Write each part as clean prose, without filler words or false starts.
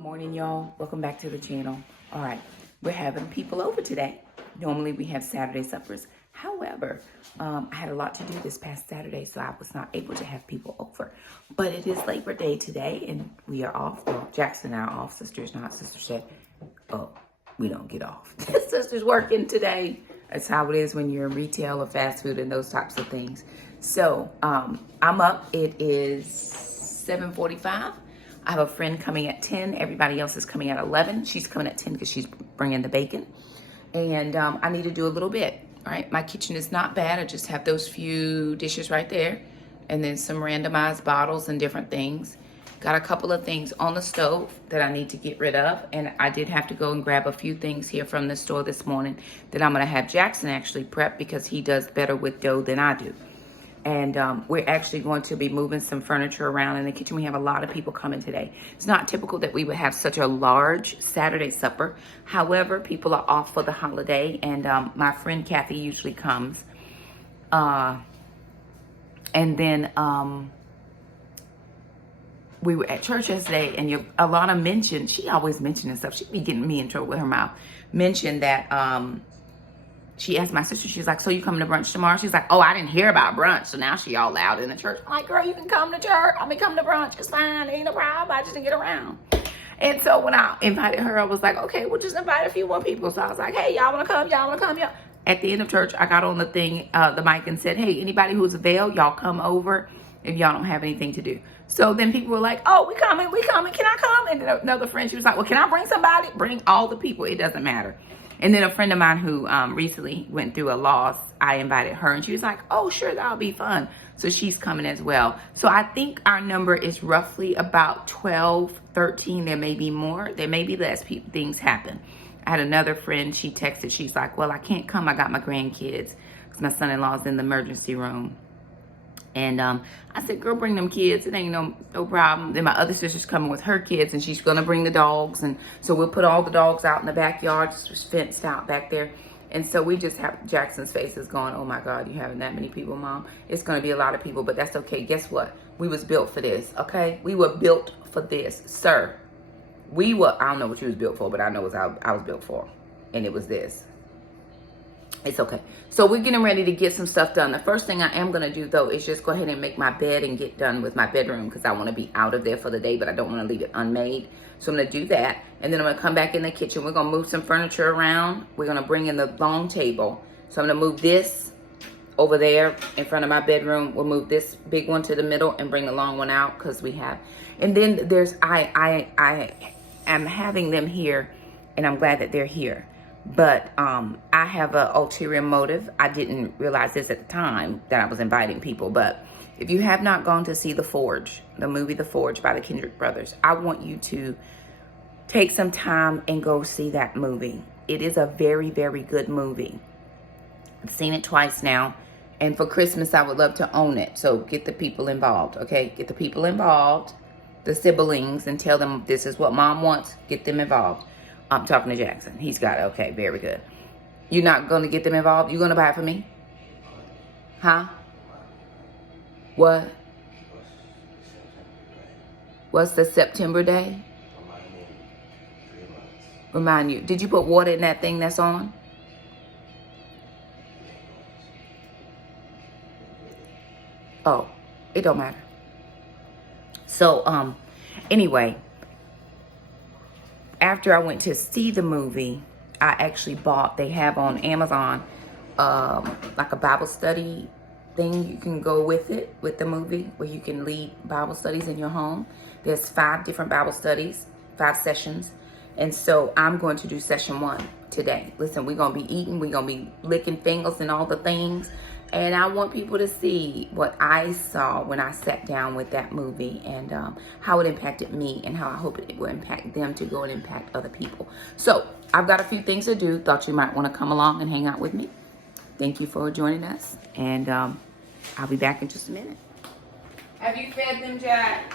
Morning, y'all. Welcome back to the channel. All right, we're having people over today. Normally we have Saturday suppers. However, I had a lot to do this past Saturday, so I was not able to have people over. But it is Labor Day today, and we are off. Well, Jackson and I are off. Sister's not. Sister said, oh, we don't get off. Sister's working today. That's how it is when you're in retail or fast food and those types of things. So I'm up. It is 7:45. I have a friend coming at 10. Everybody else is coming at 11. She's coming at 10 because she's bringing the bacon. And I need to do a little bit, all right? My kitchen is not bad. I just have those few dishes right there and then some randomized bottles and different things. Got a couple of things on the stove that I need to get rid of. And I did have to go and grab a few things here from the store this morning that I'm going to have Jackson actually prep because he does better with dough than I do. And we're actually going to be moving some furniture around in the kitchen. We have a lot of people coming today. It's not typical that we would have such a large Saturday supper. However, people are off for the holiday, and my friend Kathy usually comes. And then we were at church yesterday, and Alana mentioned, she always mentioning stuff. She'd be getting me in trouble with her mouth. Mentioned that she asked my sister, she's like, so you coming to brunch tomorrow? She's like, oh, I didn't hear about brunch. So now she all loud in the church. I'm like, girl, you can come to church. I mean, come to brunch. It's fine. Ain't no problem. I just didn't get around. And so when I invited her, I was like, okay, we'll just invite a few more people. So I was like, hey, y'all want to come? Y'all want to come? Y'all. At the end of church, I got on the thing, the mic and said, hey, anybody who's available, y'all come over if y'all don't have anything to do. So then people were like, oh, we coming. Can I come? And then another friend, she was like, well, can I bring somebody? Bring all the people. It doesn't matter. And then a friend of mine who recently went through a loss, I invited her and she was like, oh, sure, that'll be fun. So she's coming as well. So I think our number is roughly about 12, 13. There may be more. There may be less. Things happen. I had another friend, she texted, she's like, well, I can't come. I got my grandkids because my son-in-law's in the emergency room. And I said, girl, bring them kids. It ain't no problem. Then my other sister's coming with her kids, and she's going to bring the dogs. And so we'll put all the dogs out in the backyard, just fenced out back there. And so we just have Jackson's face is going, oh, my God, you having that many people, Mom? It's going to be a lot of people, but that's okay. Guess what? We was built for this, okay? We were built for this, sir. I don't know what you was built for, but I know what I was built for. And it was this. It's okay. So we're getting ready to get some stuff done. The first thing I am going to do, though, is just go ahead and make my bed and get done with my bedroom because I want to be out of there for the day, but I don't want to leave it unmade. So I'm going to do that. And then I'm going to come back in the kitchen. We're going to move some furniture around. We're going to bring in the long table. So I'm going to move this over there in front of my bedroom. We'll move this big one to the middle and bring the long one out because we have. And then there's, I am having them here, and I'm glad that they're here. But I have an ulterior motive. I didn't realize this at the time that I was inviting people. But if you have not gone to see The Forge, the movie The Forge by the Kendrick brothers, I want you to take some time and go see that movie. It is a very, very good movie. I've seen it twice now. And for Christmas, I would love to own it. So get the people involved, okay? Get the people involved, the siblings, and tell them this is what Mom wants. Get them involved. I'm talking to Jackson. He's got it. Okay, very good. You're not going to get them involved? You're going to buy it for me? Huh? What? What's the September day? Remind you. Did you put water in that thing that's on? Oh, it don't matter. So, anyway. After I went to see the movie, I actually they have on Amazon, like a Bible study thing. You can go with it, with the movie, where you can lead Bible studies in your home. There's 5 different Bible studies, 5 sessions. And so I'm going to do session 1 today. Listen, we're going to be eating. We're going to be licking fingers and all the things. And I want people to see what I saw when I sat down with that movie and how it impacted me and how I hope it will impact them to go and impact other people. So I've got a few things to do. Thought you might want to come along and hang out with me. Thank you for joining us. And I'll be back in just a minute. Have you fed them, Jack?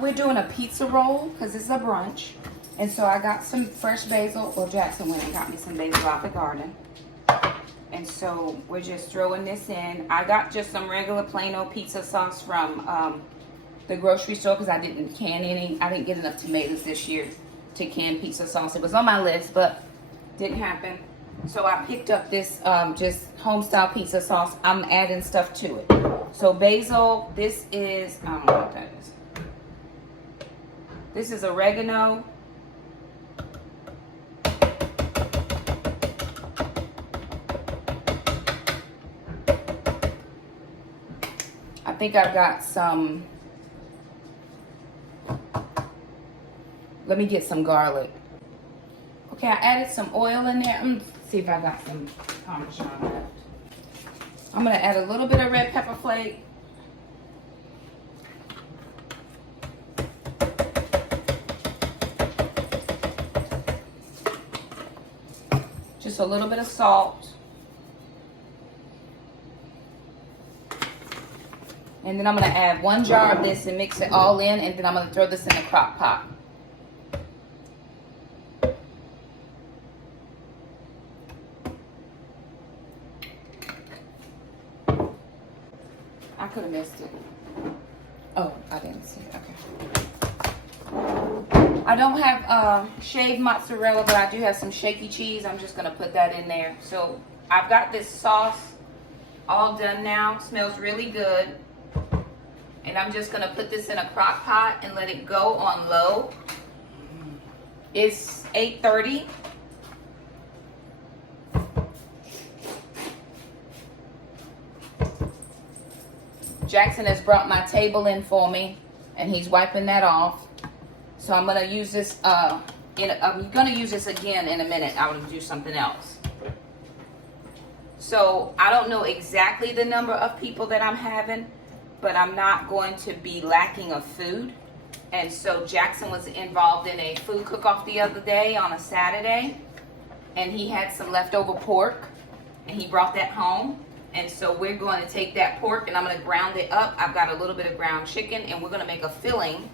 we're doing a pizza roll because it's a brunch. And so I got some fresh basil. Well, Jackson went and got me some basil out the garden. And so we're just throwing this in. I got just some regular plain old pizza sauce from the grocery store because I didn't can any. I didn't get enough tomatoes this year to can pizza sauce. It was on my list, but didn't happen. So I picked up this just home style pizza sauce. I'm adding stuff to it. So basil, this is, I don't know what that is. This is oregano. I think I've got some, let me get some garlic. Okay, I added some oil in there. Let's see if I got some Parmesan left. I'm gonna add a little bit of red pepper flake. Just a little bit of salt. And then I'm gonna add 1 jar of this and mix it all in, and then I'm gonna throw this in the crock pot. I could have missed it. Oh, I didn't see it. Okay. I don't have shaved mozzarella, but I do have some shaky cheese. I'm just gonna put that in there. So I've got this sauce all done now. Smells really good. And I'm just gonna put this in a crock pot and let it go on low. It's 8:30. Jackson has brought my table in for me, and he's wiping that off. So I'm gonna use this. I'm gonna use this again in a minute. I will do something else. So I don't know exactly the number of people that I'm having, but I'm not going to be lacking of food. And so Jackson was involved in a food cook-off the other day on a Saturday, and he had some leftover pork, and he brought that home. And so we're going to take that pork and I'm going to ground it up. I've got a little bit of ground chicken, and we're going to make a filling.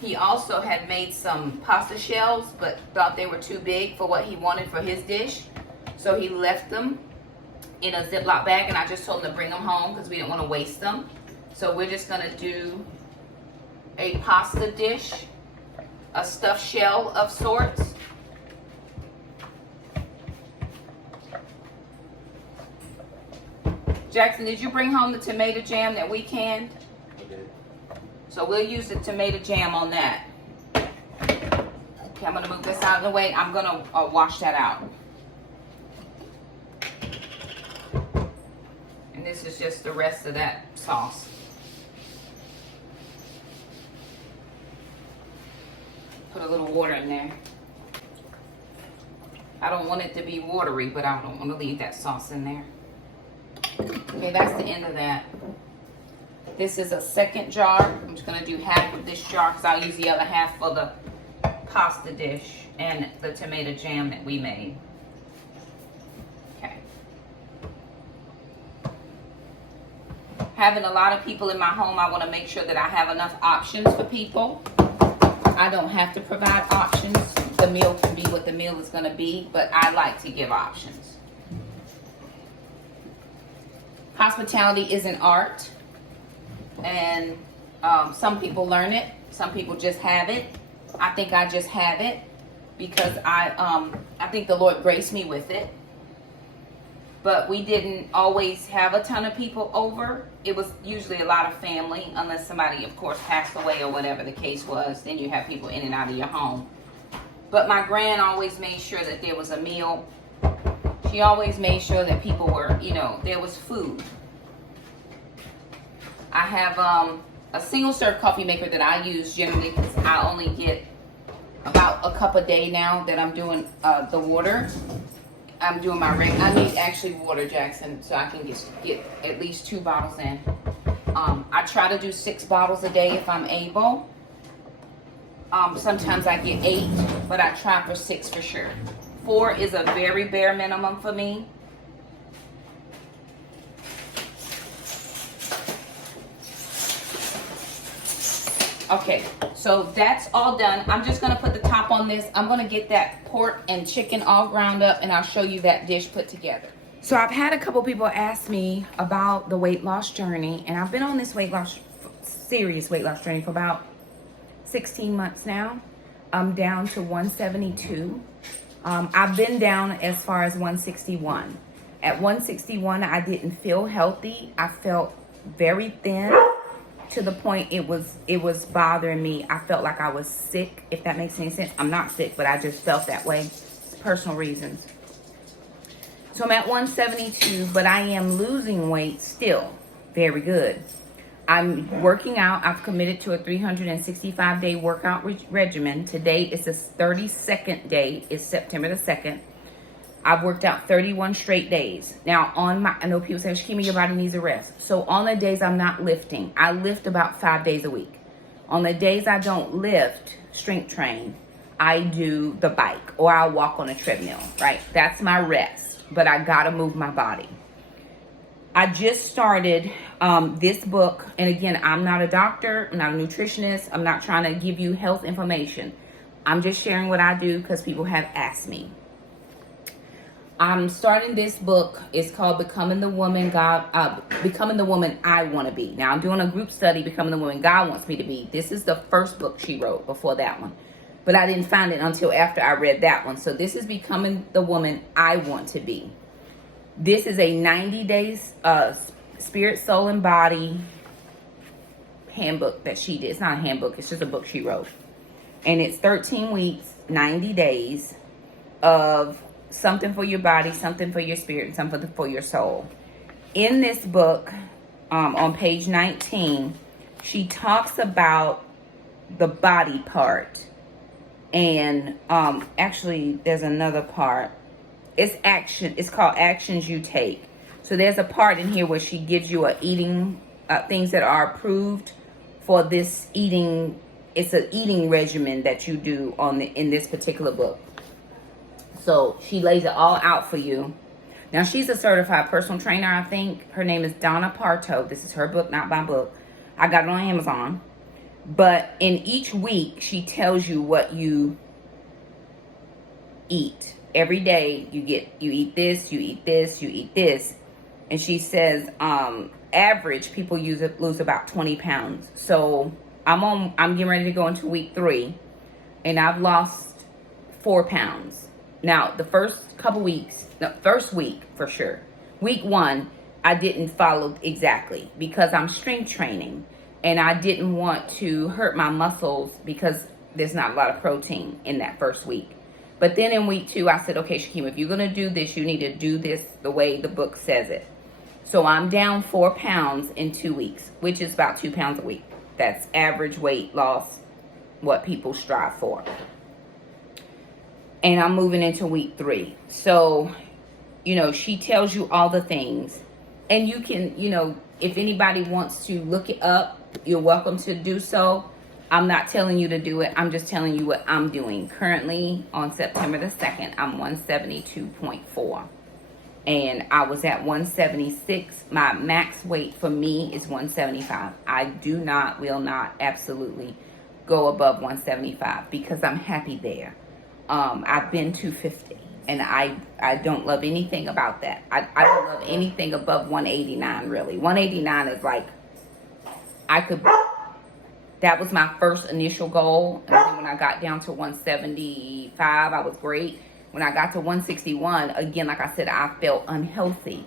He also had made some pasta shells, but thought they were too big for what he wanted for his dish. So he left them in a Ziploc bag, and I just told him to bring them home because we didn't want to waste them. So we're just going to do a pasta dish, a stuffed shell of sorts. Jackson, did you bring home the tomato jam that we canned? I did. So we'll use the tomato jam on that. Okay, I'm going to move this out of the way. I'm going to wash that out. And this is just the rest of that sauce. Put a little water in there. I don't want it to be watery, but I don't want to leave that sauce in there. Okay, that's the end of that. This is a second jar. I'm just going to do half of this jar because I'll use the other half for the pasta dish and the tomato jam that we made. Okay. Having a lot of people in my home, I want to make sure that I have enough options for people. I don't have to provide options. The meal can be what the meal is going to be, but I like to give options. Hospitality is an art, and some people learn it. Some people just have it. I think I just have it because I think the Lord graced me with it. But we didn't always have a ton of people over. It was usually a lot of family, unless somebody, of course, passed away or whatever the case was. Then you have people in and out of your home. But my gran always made sure that there was a meal. She always made sure that people were, there was food. I have a single serve coffee maker that I use generally because I only get about a cup a day now that I'm doing the water. I'm doing my I need actually water, Jackson, so I can get at least 2 bottles in. I try to do 6 bottles a day if I'm able. Sometimes I get 8, but I try for 6 for sure. 4 is a very bare minimum for me. Okay, so that's all done. I'm just gonna put the top on this. I'm gonna get that pork and chicken all ground up, and I'll show you that dish put together. So I've had a couple people ask me about the weight loss journey, and I've been on this serious weight loss journey for about 16 months now. I'm down to 172. I've been down as far as 161. At 161, I didn't feel healthy. I felt very thin, to the point it was bothering me. I felt like I was sick, if that makes any sense. I'm not sick, but I just felt that way. Personal reasons. So I'm at 172, but I am losing weight still. Very good. I'm working out. I've committed to a 365-day workout regimen. Today is the 32nd day. It's September the 2nd. I've worked out 31 straight days. Now, I know people say, Shakema, your body needs a rest. So on the days I'm not lifting, I lift about 5 days a week. On the days I don't lift, strength train, I do the bike, or I'll walk on a treadmill, right? That's my rest, but I gotta move my body. I just started this book, and again, I'm not a doctor, I'm not a nutritionist, I'm not trying to give you health information. I'm just sharing what I do because people have asked me. I'm starting this book. It's called Becoming the Woman I Want to Be. Now, I'm doing a group study, Becoming the Woman God Wants Me to Be. This is the first book she wrote before that one. But I didn't find it until after I read that one. So this is Becoming the Woman I Want to Be. This is a 90 days spirit, soul, and body handbook that she did. It's not a handbook. It's just a book she wrote. And it's 13 weeks, 90 days of something for your body, something for your spirit, and something for your soul. In this book, on page 19, she talks about the body part. And actually, there's another part. It's action. It's called Actions You Take. So there's a part in here where she gives you things that are approved for this eating. It's an eating regimen that you do in this particular book. So she lays it all out for you. Now, she's a certified personal trainer, I think. Her name is Donna Parto. This is her book, not my book. I got it on Amazon. But in each week, she tells you what you eat. Every day, you eat this, you eat this, you eat this. And she says, average, people lose about 20 pounds. So I'm getting ready to go into week 3. And I've lost 4 pounds. Now, the first week for sure. Week 1, I didn't follow exactly because I'm strength training. And I didn't want to hurt my muscles because there's not a lot of protein in that first week. But then in week 2, I said, okay, Shakema, if you're going to do this, you need to do this the way the book says it. So I'm down 4 pounds in 2 weeks, which is about 2 pounds a week. That's average weight loss, what people strive for. And I'm moving into week 3. So, she tells you all the things. And you can, if anybody wants to look it up, you're welcome to do so. I'm not telling you to do it. I'm just telling you what I'm doing. Currently, on September the 2nd, I'm 172.4. And I was at 176. My max weight for me is 175. I will not absolutely go above 175 because I'm happy there. I've been 250, and I don't love anything about that. I don't love anything above 189, really. 189 is like, that was my first initial goal. And then when I got down to 175, I was great. When I got to 161, again, like I said, I felt unhealthy.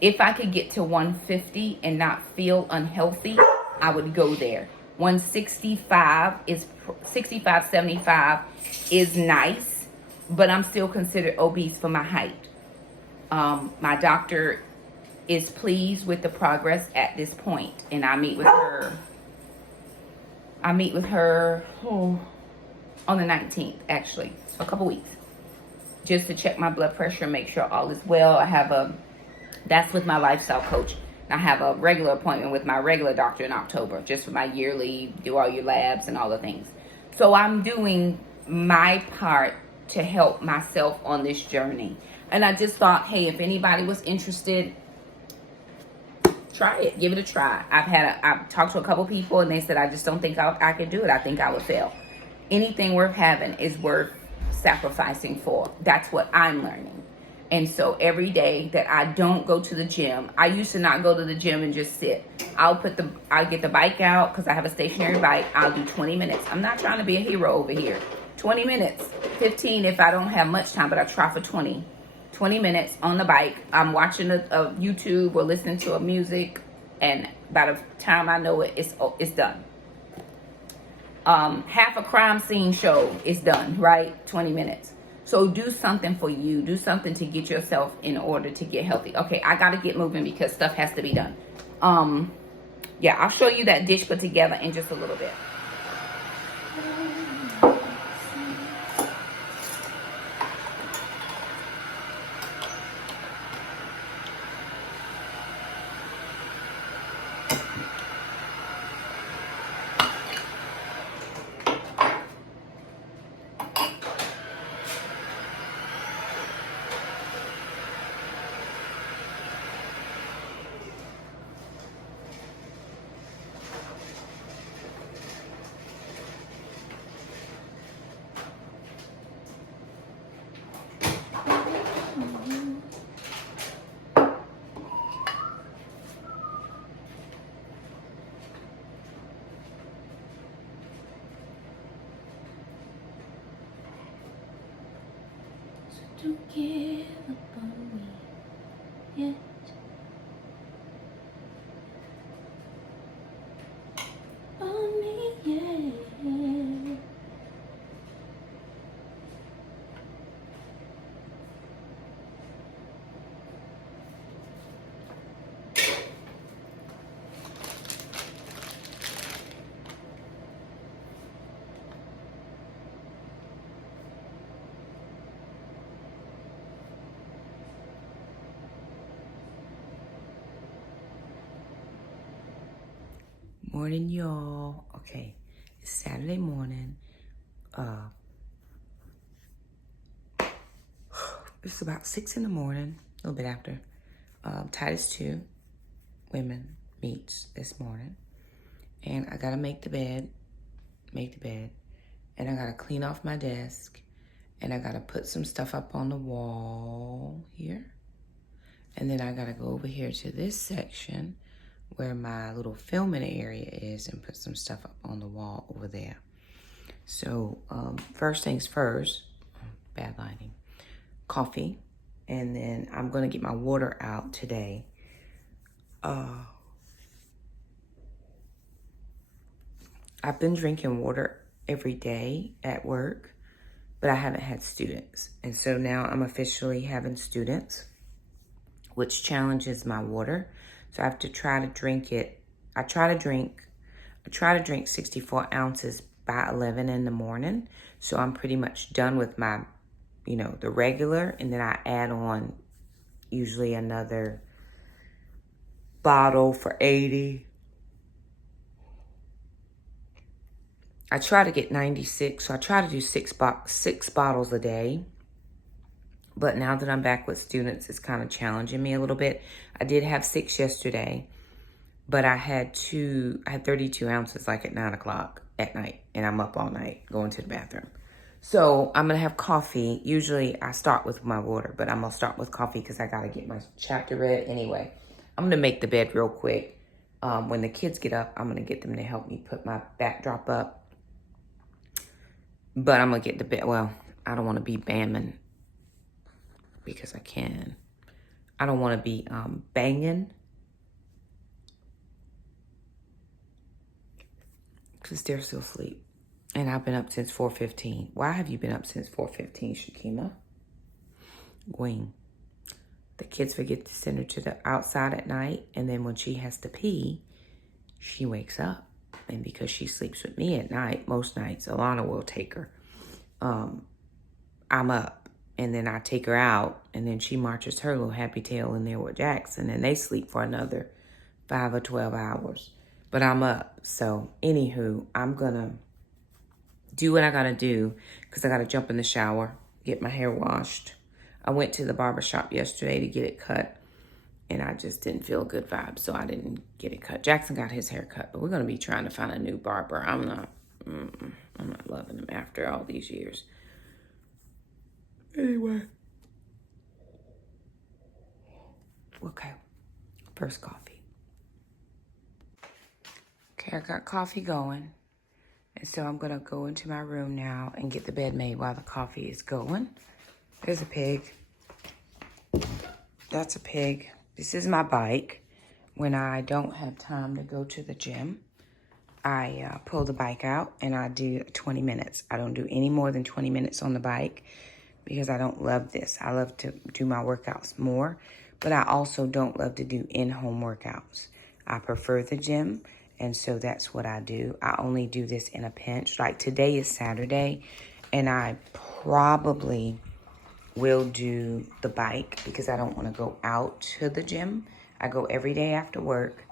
If I could get to 150 and not feel unhealthy, I would go there. 165 75 is nice, but I'm still considered obese for my height. My doctor is pleased with the progress at this point, and I meet with her on the 19th, actually, a couple weeks, just to check my blood pressure and make sure all is well. That's with my lifestyle coach. I have a regular appointment with my regular doctor in October, just for my yearly, do all your labs and all the things. So I'm doing my part to help myself on this journey. And I just thought, hey, if anybody was interested, try it. Give it a try. I've talked to a couple people and they said, I just don't think I could do it. I think I would fail. Anything worth having is worth sacrificing for. That's what I'm learning. And so every day that I don't go to the gym, I used to not go to the gym and just sit. I'll get the bike out because I have a stationary bike. I'll do 20 minutes. I'm not trying to be a hero over here. 20 minutes, 15 if I don't have much time, but I try for 20 minutes on the bike. I'm watching a YouTube or listening to a music, and by the time I know it, it's done. Half a crime scene show is done, right? 20 minutes. So do something for you. Do something to get yourself in order to get healthy. Okay, I got to get moving because stuff has to be done. Yeah, I'll show you that dish put together in just a little bit. Don't give up on me yet. On me yet. Morning, y'all. Okay, it's Saturday morning. It's about 6 in the morning, a little bit after. Titus 2 women meets this morning, and I gotta make the bed, and I gotta clean off my desk, and I gotta put some stuff up on the wall here, and then I gotta go over here to this section where my little filming area is and put some stuff up on the wall over there. So first things first, bad lighting, coffee, and then I'm gonna get my water out today. I've been drinking water every day at work, but I haven't had students. And so now I'm officially having students, which challenges my water. So I have to try to drink it. I try to drink 64 ounces by 11 in the morning. So I'm pretty much done with my, the regular. And then I add on usually another bottle for 80. I try to get 96. So I try to do six bottles a day. But now that I'm back with students, it's kind of challenging me a little bit. I did have 6 yesterday, but I had 32 ounces like at 9 o'clock at night, and I'm up all night going to the bathroom. So I'm going to have coffee. Usually I start with my water, but I'm going to start with coffee because I got to get my chapter read anyway. I'm going to make the bed real quick. When the kids get up, I'm going to get them to help me put my backdrop up. But I'm going to get the bed. Well, I don't want to be bamming because I can. I don't want to be banging because they're still asleep. And I've been up since 4:15. Why have you been up since 4:15, Shakema? Gwing. The kids forget to send her to the outside at night. And then when she has to pee, she wakes up. And because she sleeps with me at night, most nights, Alana will take her. I'm up. And then I take her out, and then she marches her little happy tail in there with Jackson, and they sleep for another 5 or 12 hours. But I'm up. So, anywho, I'm going to do what I got to do because I got to jump in the shower, get my hair washed. I went to the barbershop yesterday to get it cut. And I just didn't feel good vibes, so I didn't get it cut. Jackson got his hair cut, but we're going to be trying to find a new barber. I'm not loving him after all these years. Anyway. Okay. First coffee. Okay, I got coffee going. And so I'm going to go into my room now and get the bed made while the coffee is going. There's a pig. That's a pig. This is my bike. When I don't have time to go to the gym, I pull the bike out and I do 20 minutes. I don't do any more than 20 minutes on the bike because I don't love this. I love to do my workouts more, but I also don't love to do in-home workouts. I prefer the gym, and so that's what I do. I only do this in a pinch. Like today is Saturday, and I probably will do the bike because I don't want to go out to the gym. I go every day after work,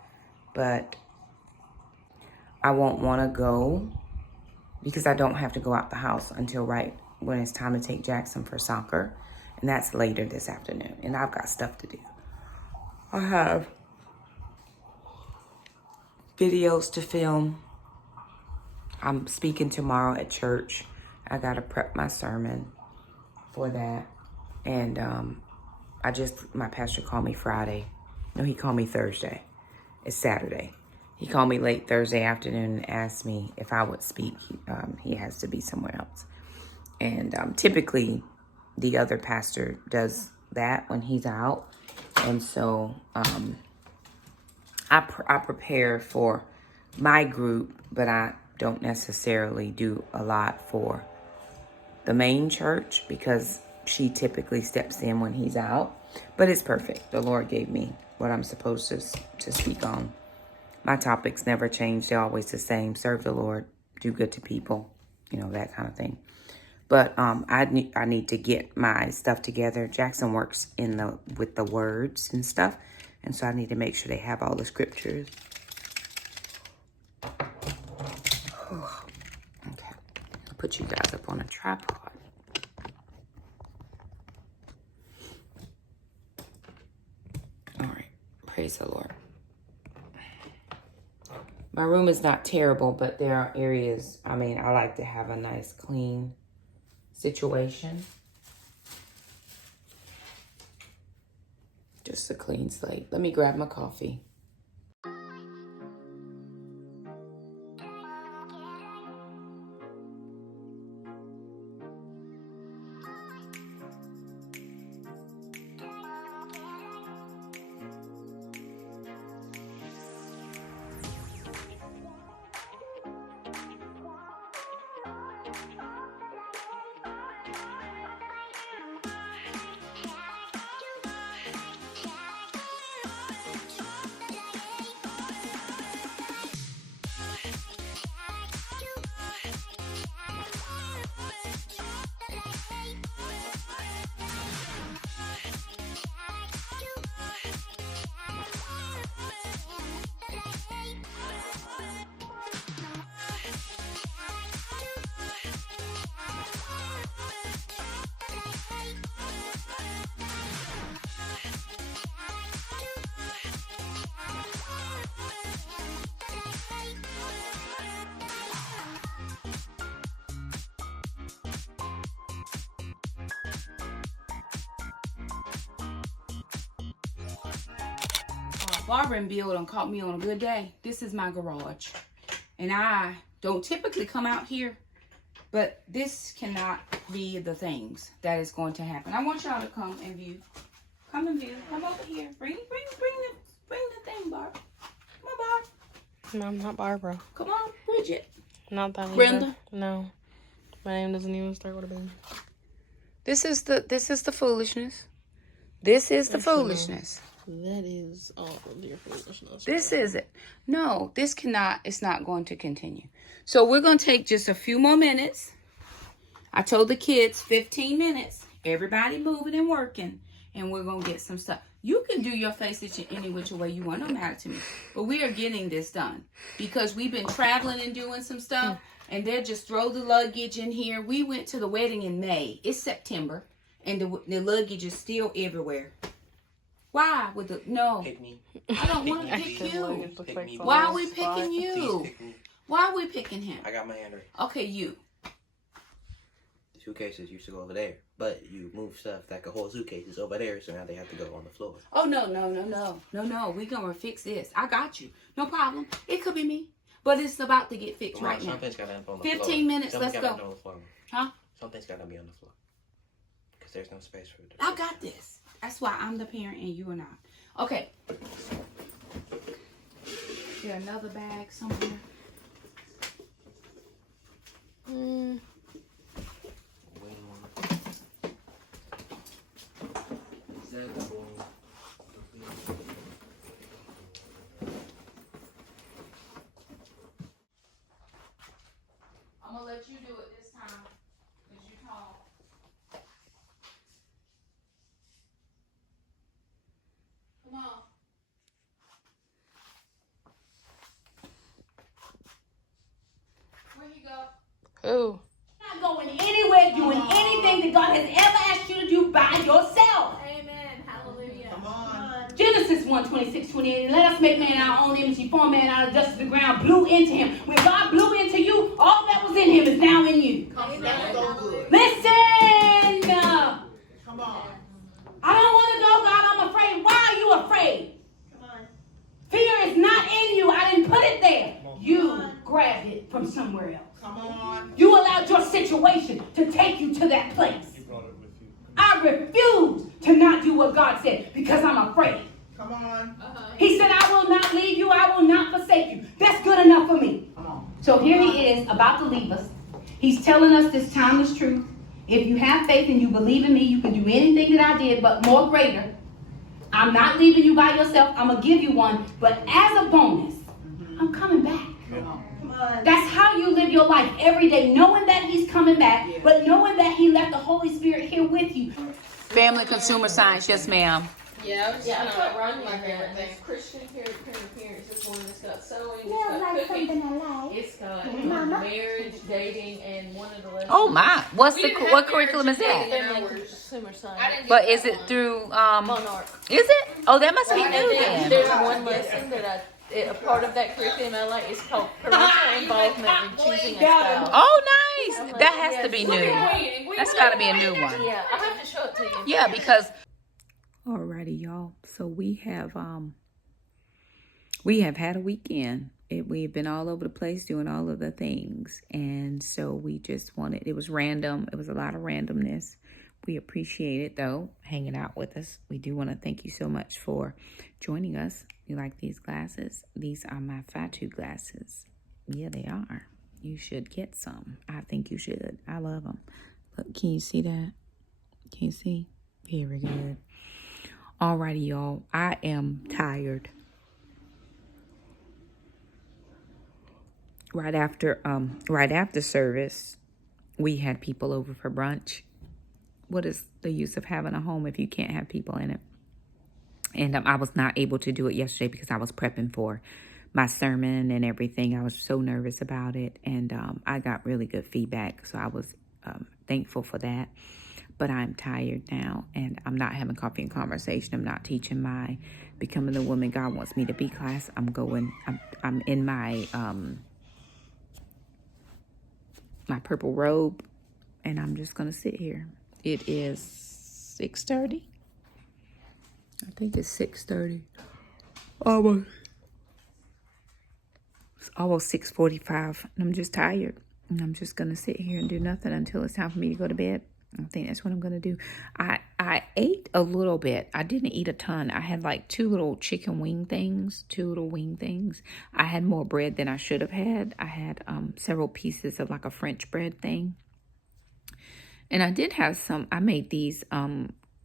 but I won't want to go because I don't have to go out the house until right when it's time to take Jackson for soccer. And that's later this afternoon. And I've got stuff to do. I have videos to film. I'm speaking tomorrow at church. I got to prep my sermon for that. And my pastor called me Friday. No, he called me Thursday. It's Saturday. He called me late Thursday afternoon and asked me if I would speak. He has to be somewhere else. And typically, the other pastor does that when he's out. And so I prepare for my group, but I don't necessarily do a lot for the main church because she typically steps in when he's out. But it's perfect. The Lord gave me what I'm supposed to speak on. My topics never change. They're always the same. Serve the Lord, do good to people, that kind of thing. But I need to get my stuff together. Jackson works with the words and stuff. And so I need to make sure they have all the scriptures. Okay. I'll put you guys up on a tripod. All right. Praise the Lord. My room is not terrible, but there are areas, I like to have a nice clean situation. Just a clean slate. Let me grab my coffee. Barbara and Bill done caught me on a good day. This is my garage. And I don't typically come out here, but this cannot be the things that is going to happen. I want y'all to come and view. Come and view. Come over here. Bring the thing, Barb. Come on, Barb. No, I'm not Barbara. Come on, Bridget. Not that either. Brenda. No. My name doesn't even start with a B. This is the foolishness. This is the foolishness. That is all of your foolishness. This is it. No, it's not going to continue. So we're going to take just a few more minutes. I told the kids 15 minutes. Everybody moving and working. And we're going to get some stuff. You can do your face stitching any which way you want. Don't matter to me. But we are getting this done. Because we've been traveling and doing some stuff. And they'll just throw the luggage in here. We went to the wedding in May. It's September. And the luggage is still everywhere. Why would the no? Pick me. I don't want to Pick pick me. you. Pick me. Why are Please. we picking Please you? pick me. Why are we picking him? I got my hand ready. Okay, you. The suitcases used to go over there, but you move stuff that could hold suitcases over there, so now they have to go on the floor. Oh no. We gonna fix this. I got you. No problem. It could be me, but it's about to get fixed right now. Something's gotta be on the 15 floor. minutes. Let's go. On the floor. Huh? Something's gotta be on the floor. Because there's no space for it. I got this. That's why I'm the parent and you are not. Okay. Is there another bag somewhere? I'm gonna let you do it this time, because you tall. Come on. Where you go? Who? Not going anywhere, doing anything that God has ever asked you to do by yourself. Amen. Hallelujah. Come on. Genesis 1:26-28. Let us make man in our own image. He formed man out of dust of the ground, blew into him. When God blew into you, all that was in him is now in you. Amen. Listen. Come on. I don't want to go, God. I'm afraid. Why are you afraid? Come on. Fear is not in you. I didn't put it there. You grabbed it from somewhere else. Come on. You allowed your situation to take you to that place. You brought it with you. I refuse to not do what God said because I'm afraid. Come on. He said, I will not leave you. I will not forsake you. That's good enough for me. So here he is about to leave us. He's telling us this timeless truth. If you have faith and you believe in me, you can do anything that I did, but more greater. I'm not leaving you by yourself. I'm going to give you one. But as a bonus, I'm coming back. That's how you live your life every day, knowing that he's coming back, but knowing that he left the Holy Spirit here with you. Family consumer science, yes ma'am. Yeah, I was Yeah, I just put gonna run run like my that. favorite thing. There's Christian parents. This one that's got sewing. It's Smells got like cooking. something I like. It's got Mama. marriage, dating, and one of the lessons. Oh my, We didn't what have curriculum is marriage that? dating. Family consumer science. But is it through Monarch. is it? Oh, that must be And new then then. there's one lesson that a part of that curriculum I like is called parental involvement in choosing a spouse. Oh nice. That has to be new. That's gotta be a new one. Yeah, I have to show it to you. Yeah, because alrighty, y'all. So we have had a weekend. We've been all over the place doing all of the things, and so we just wanted. It was random. It was a lot of randomness. We appreciate it though, hanging out with us. We do want to thank you so much for joining us. You like these glasses? These are my Fatu glasses. Yeah, they are. You should get some. I think you should. I love them. Look, can you see that? Can you see? Very good. Alrighty, y'all. I am tired. Right after service, we had people over for brunch. What is the use of having a home if you can't have people in it? And I was not able to do it yesterday because I was prepping for my sermon and everything. I was so nervous about it, and I got really good feedback, so I was thankful for that. But I'm tired now, and I'm not having coffee and conversation. I'm not teaching my Becoming the Woman God Wants Me to Be class. I'm in my my purple robe, and I'm just gonna sit here. It is 6:30. I think it's 6:30. It's almost 6:45, and I'm just tired. And I'm just gonna sit here and do nothing until it's time for me to go to bed. I think that's what I'm gonna do. I ate a little bit. I didn't eat a ton. I had like two little wing things. I had more bread than I should have had. I had several pieces of like a French bread thing. And I did have some, I made these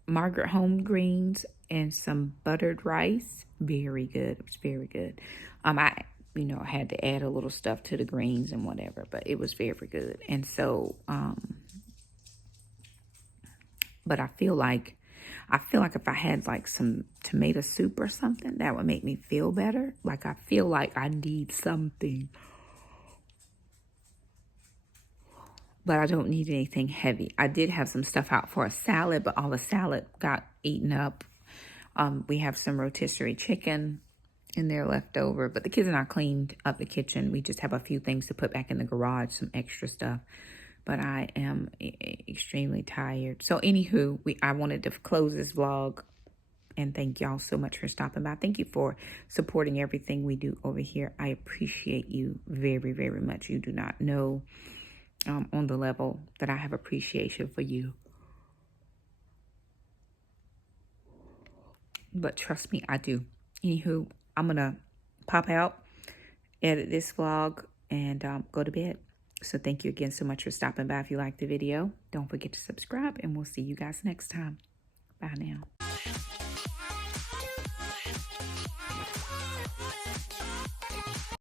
Margaret home greens and some buttered rice. Very good. It was very good. I had to add a little stuff to the greens and whatever, but it was very good. And so, but I feel like if I had like some tomato soup or something, that would make me feel better. Like I feel like I need something. But I don't need anything heavy. I did have some stuff out for a salad, but all the salad got eaten up We have some rotisserie chicken in there left over, but the kids and I cleaned up the kitchen. We just have a few things to put back in the garage, some extra stuff. But I am extremely tired. So anywho, I wanted to close this vlog and thank y'all so much for stopping by. Thank you for supporting everything we do over here. I appreciate you very, very much. You do not know on the level that I have appreciation for you. But trust me, I do. Anywho, I'm going to pop out, edit this vlog, and go to bed. So thank you again so much for stopping by. If you liked the video, don't forget to subscribe, and we'll see you guys next time. Bye now.